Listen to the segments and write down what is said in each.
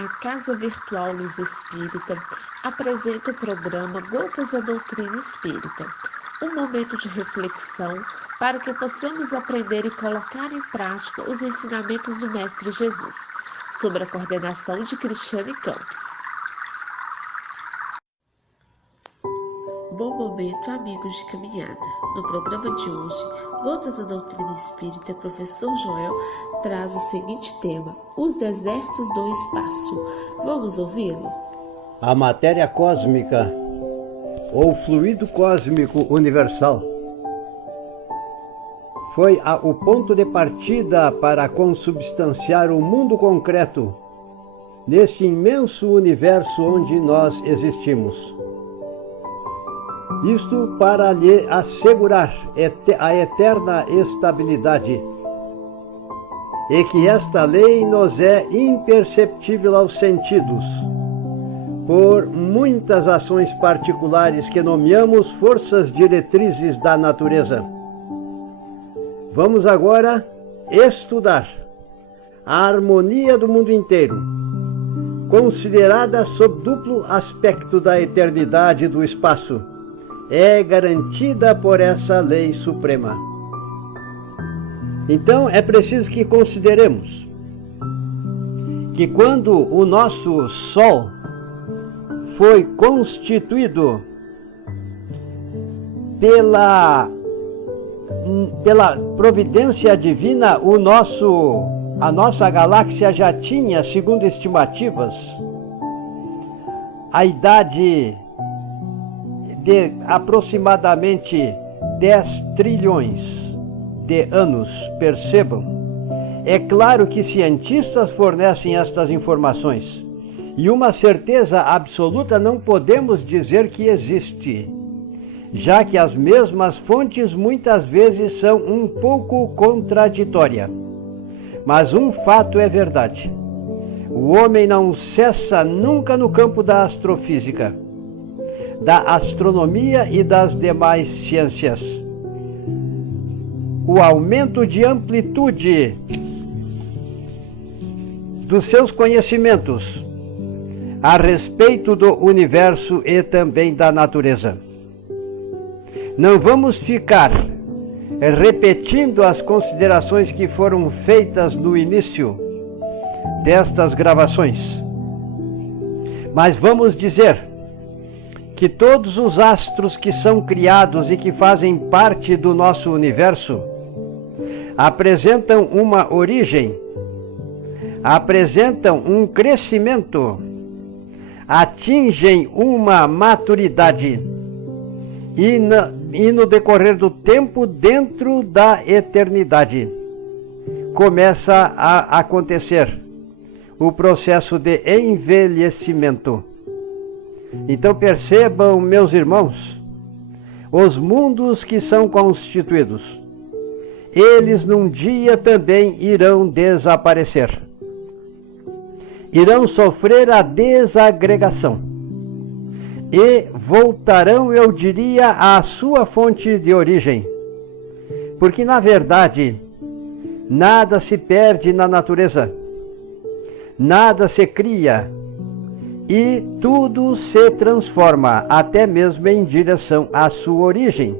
A Casa Virtual Luz Espírita apresenta o programa Gotas da Doutrina Espírita, um momento de reflexão para que possamos aprender e colocar em prática os ensinamentos do Mestre Jesus, sob a coordenação de Cristiane Campos. Bom momento, amigos de caminhada. No programa de hoje, Gotas da Doutrina Espírita, professor Joel traz o seguinte tema: os desertos do espaço. Vamos ouvi-lo? A matéria cósmica, ou fluido cósmico universal, foi o ponto de partida para consubstanciar o mundo concreto neste imenso universo onde nós existimos. Isto para lhe assegurar a eterna estabilidade, e que esta lei nos é imperceptível aos sentidos, por muitas ações particulares que nomeamos forças diretrizes da natureza. Vamos agora estudar a harmonia do mundo inteiro, considerada sob duplo aspecto da eternidade do espaço. É garantida por essa lei suprema. Então é preciso que consideremos que quando o nosso Sol foi constituído pela providência divina, a nossa galáxia já tinha, segundo estimativas, a idade de aproximadamente 10 trilhões de anos, percebam. É claro que cientistas fornecem estas informações, e uma certeza absoluta não podemos dizer que existe, já que as mesmas fontes muitas vezes são um pouco contraditórias. Mas um fato é verdade: o homem não cessa nunca no campo da astrofísica, da astronomia e das demais ciências. O aumento de amplitude dos seus conhecimentos a respeito do universo e também da natureza. Não vamos ficar repetindo as considerações que foram feitas no início destas gravações, mas vamos dizer que todos os astros que são criados e que fazem parte do nosso universo apresentam uma origem, apresentam um crescimento, atingem uma maturidade e no decorrer do tempo, dentro da eternidade, começa a acontecer o processo de envelhecimento. Então percebam, meus irmãos, os mundos que são constituídos, eles num dia também irão desaparecer. Irão sofrer a desagregação e voltarão, eu diria, à sua fonte de origem. Porque, na verdade, nada se perde na natureza, nada se cria, e tudo se transforma, até mesmo em direção à sua origem.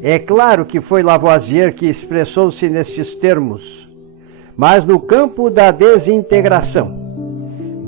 É claro que foi Lavoisier que expressou-se nestes termos, mas no campo da desintegração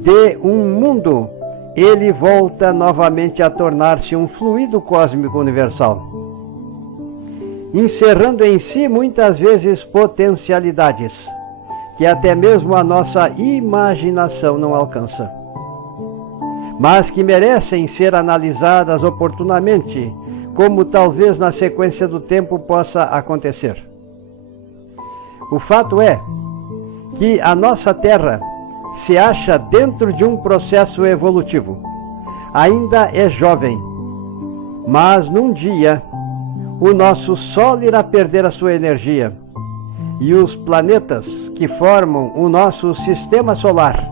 de um mundo, ele volta novamente a tornar-se um fluido cósmico universal, encerrando em si muitas vezes potencialidades que até mesmo a nossa imaginação não alcança, mas que merecem ser analisadas oportunamente, como talvez na sequência do tempo possa acontecer. O fato é que a nossa Terra se acha dentro de um processo evolutivo. Ainda é jovem, mas num dia o nosso Sol irá perder a sua energia, e os planetas que formam o nosso sistema solar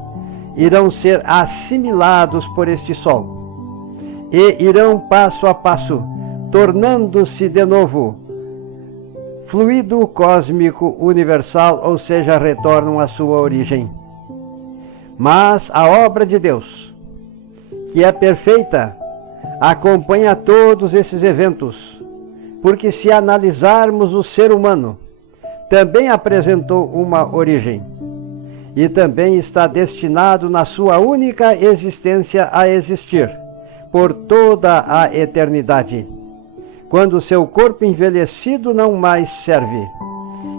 irão ser assimilados por este Sol e irão passo a passo tornando-se de novo fluido cósmico universal, ou seja, retornam à sua origem. Mas a obra de Deus, que é perfeita, acompanha todos esses eventos, porque se analisarmos o ser humano, também apresentou uma origem e também está destinado na sua única existência a existir por toda a eternidade. Quando seu corpo envelhecido não mais serve,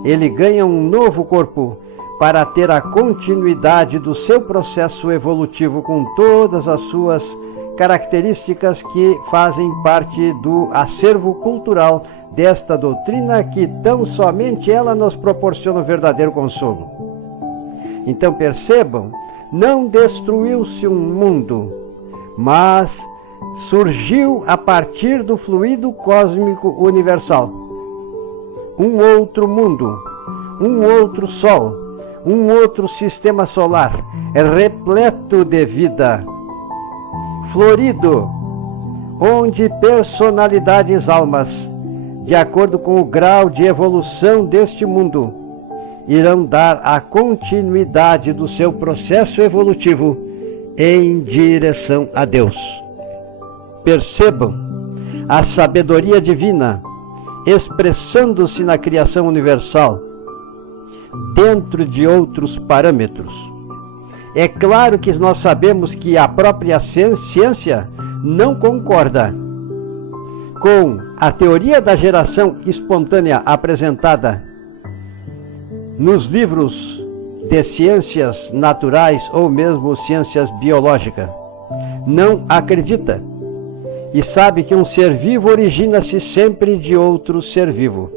ele ganha um novo corpo para ter a continuidade do seu processo evolutivo com todas as suas características que fazem parte do acervo cultural desta doutrina, que tão somente ela nos proporciona o verdadeiro consolo. Então percebam, não destruiu-se um mundo, mas surgiu a partir do fluido cósmico universal um outro mundo, um outro sol, um outro sistema solar, repleto de vida, florido, onde personalidades almas, de acordo com o grau de evolução deste mundo, irão dar a continuidade do seu processo evolutivo em direção a Deus. Percebam a sabedoria divina expressando-se na criação universal dentro de outros parâmetros. É claro que nós sabemos que a própria ciência não concorda com a teoria da geração espontânea apresentada nos livros de ciências naturais ou mesmo ciências biológicas. Não acredita e sabe que um ser vivo origina-se sempre de outro ser vivo.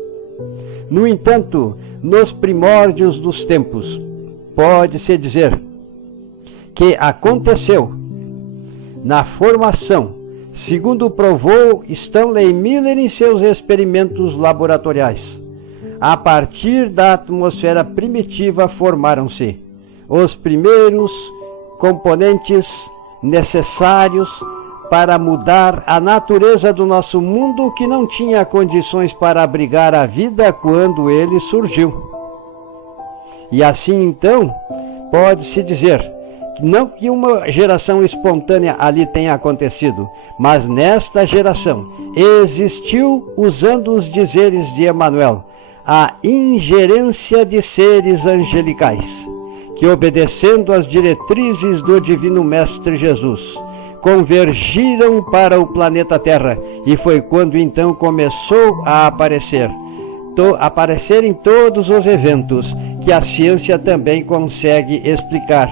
No entanto, nos primórdios dos tempos, pode-se dizer que aconteceu na formação, segundo provou Stanley Miller em seus experimentos laboratoriais. A partir da atmosfera primitiva formaram-se os primeiros componentes necessários para mudar a natureza do nosso mundo, que não tinha condições para abrigar a vida quando ele surgiu. E assim então, pode-se dizer, não que uma geração espontânea ali tenha acontecido, mas nesta geração existiu, usando os dizeres de Emmanuel, a ingerência de seres angelicais, que obedecendo às diretrizes do Divino Mestre Jesus, convergiram para o planeta Terra, e foi quando então começou a aparecerem todos os eventos que a ciência também consegue explicar,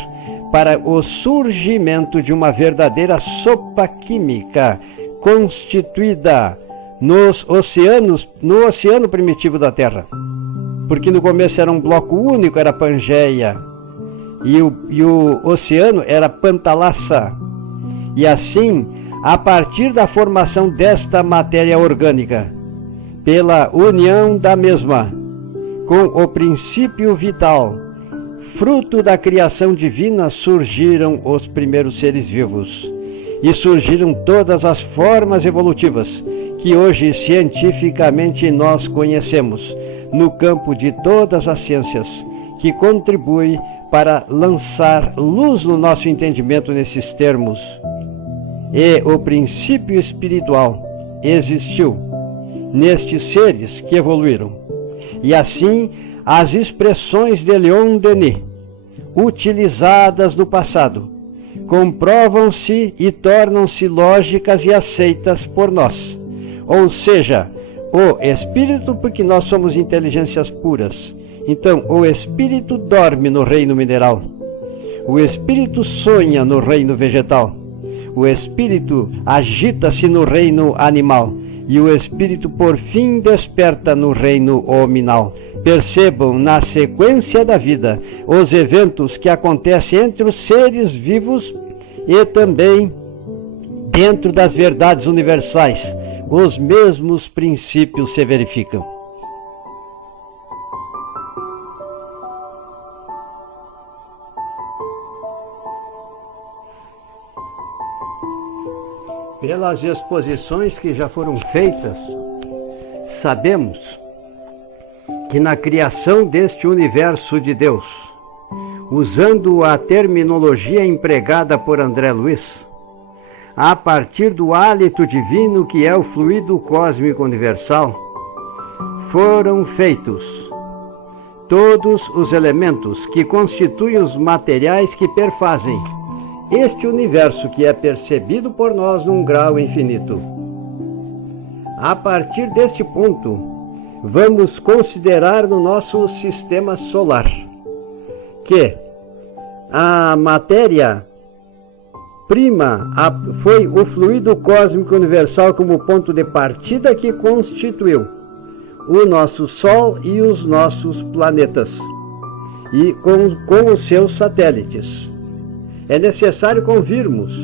para o surgimento de uma verdadeira sopa química constituída no oceano primitivo da Terra. Porque no começo era um bloco único, era Pangeia, e o oceano era Pantalassa. E assim, a partir da formação desta matéria orgânica, pela união da mesma com o princípio vital, fruto da criação divina, surgiram os primeiros seres vivos. E surgiram todas as formas evolutivas que hoje cientificamente nós conhecemos, no campo de todas as ciências, que contribui para lançar luz no nosso entendimento nesses termos. E o princípio espiritual existiu nestes seres que evoluíram. E assim, as expressões de Leon Denis, utilizadas no passado, comprovam-se e tornam-se lógicas e aceitas por nós. Ou seja, o espírito, porque nós somos inteligências puras. Então, o espírito dorme no reino mineral. O espírito sonha no reino vegetal. O espírito agita-se no reino animal, e o espírito por fim desperta no reino hominal. Percebam na sequência da vida os eventos que acontecem entre os seres vivos e também dentro das verdades universais. Os mesmos princípios se verificam. Pelas exposições que já foram feitas, sabemos que na criação deste universo de Deus, usando a terminologia empregada por André Luiz, a partir do hálito divino que é o fluido cósmico universal, foram feitos todos os elementos que constituem os materiais que perfazem este universo que é percebido por nós num grau infinito. A partir deste ponto, vamos considerar no nosso sistema solar que a matéria prima foi o fluido cósmico universal como ponto de partida que constituiu o nosso Sol e os nossos planetas, e com os seus satélites. É necessário convirmos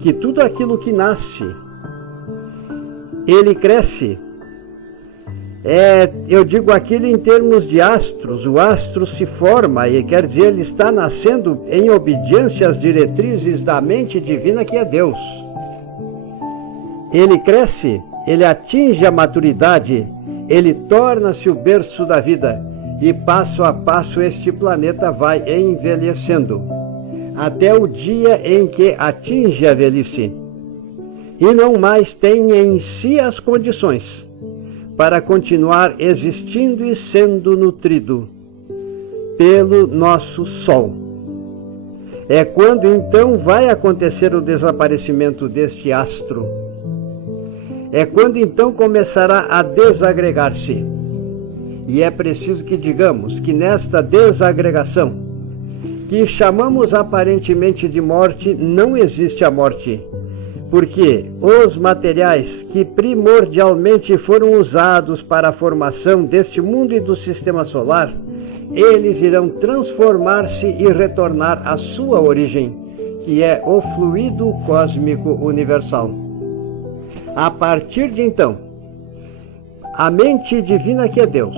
que tudo aquilo que nasce, ele cresce. Eu digo aquilo em termos de astros. O astro se forma, e quer dizer, ele está nascendo em obediência às diretrizes da mente divina que é Deus. Ele cresce, ele atinge a maturidade, ele torna-se o berço da vida, e passo a passo este planeta vai envelhecendo, até o dia em que atinge a velhice, e não mais tem em si as condições para continuar existindo e sendo nutrido pelo nosso Sol. É quando então vai acontecer o desaparecimento deste astro. É quando então começará a desagregar-se. E é preciso que digamos que nesta desagregação, que chamamos aparentemente de morte, não existe a morte. Porque os materiais que primordialmente foram usados para a formação deste mundo e do sistema solar, eles irão transformar-se e retornar à sua origem, que é o fluido cósmico universal. A partir de então, a mente divina que é Deus,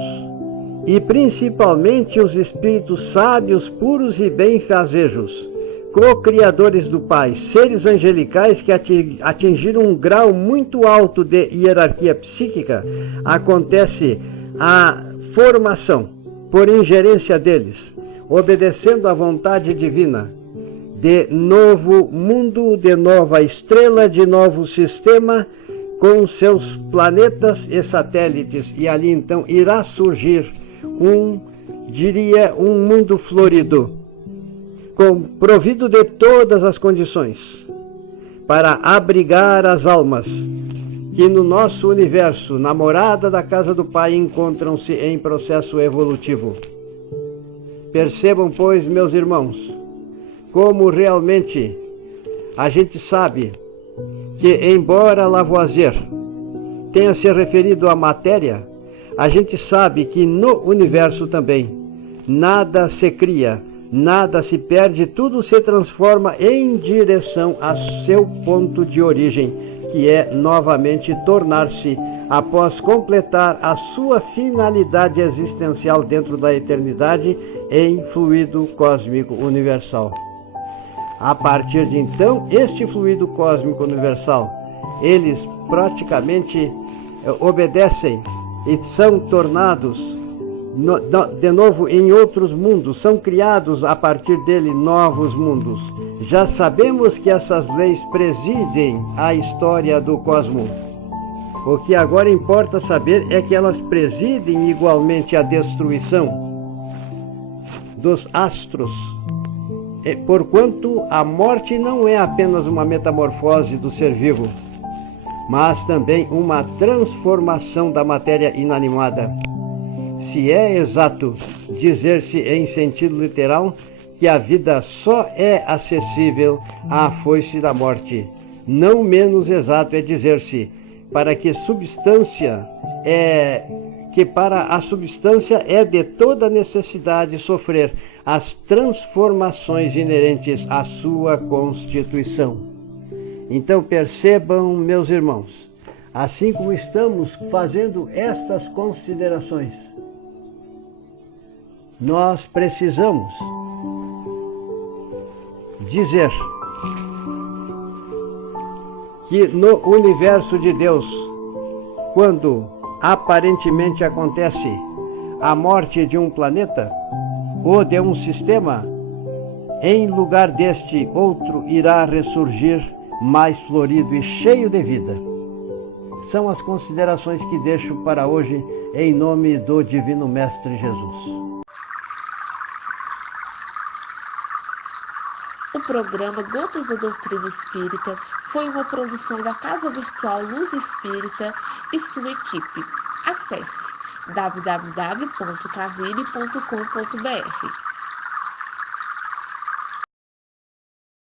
e principalmente os espíritos sábios, puros e benfazejos, co-criadores do Pai, seres angelicais que atingiram um grau muito alto de hierarquia psíquica, acontece a formação, por ingerência deles, obedecendo à vontade divina, de novo mundo, de nova estrela, de novo sistema, com seus planetas e satélites, e ali então irá surgir um mundo florido, provido de todas as condições para abrigar as almas que no nosso universo, na morada da casa do Pai, encontram-se em processo evolutivo. Percebam, pois, meus irmãos, como realmente a gente sabe que, embora Lavoisier tenha se referido à matéria, a gente sabe que no universo também nada se cria, nada se perde, tudo se transforma em direção a seu ponto de origem, que é novamente tornar-se, após completar a sua finalidade existencial dentro da eternidade, em fluido cósmico universal. A partir de então, este fluido cósmico universal, eles praticamente obedecem e são tornados de novo em outros mundos, são criados a partir dele novos mundos. Já sabemos que essas leis presidem a história do cosmos. O que agora importa saber é que elas presidem igualmente a destruição dos astros, porquanto a morte não é apenas uma metamorfose do ser vivo, mas também uma transformação da matéria inanimada. Se é exato dizer-se em sentido literal que a vida só é acessível à foice da morte, não menos exato é dizer-se para a substância é de toda necessidade sofrer as transformações inerentes à sua constituição. Então percebam, meus irmãos, assim como estamos fazendo estas considerações, nós precisamos dizer que no universo de Deus, quando aparentemente acontece a morte de um planeta ou de um sistema, Em lugar deste, outro irá ressurgir, mais florido e cheio de vida. São as considerações que deixo para hoje, em nome do Divino Mestre Jesus. O programa Gotas da Doutrina Espírita foi uma produção da Casa Virtual Luz Espírita e sua equipe. Acesse www.cavile.com.br.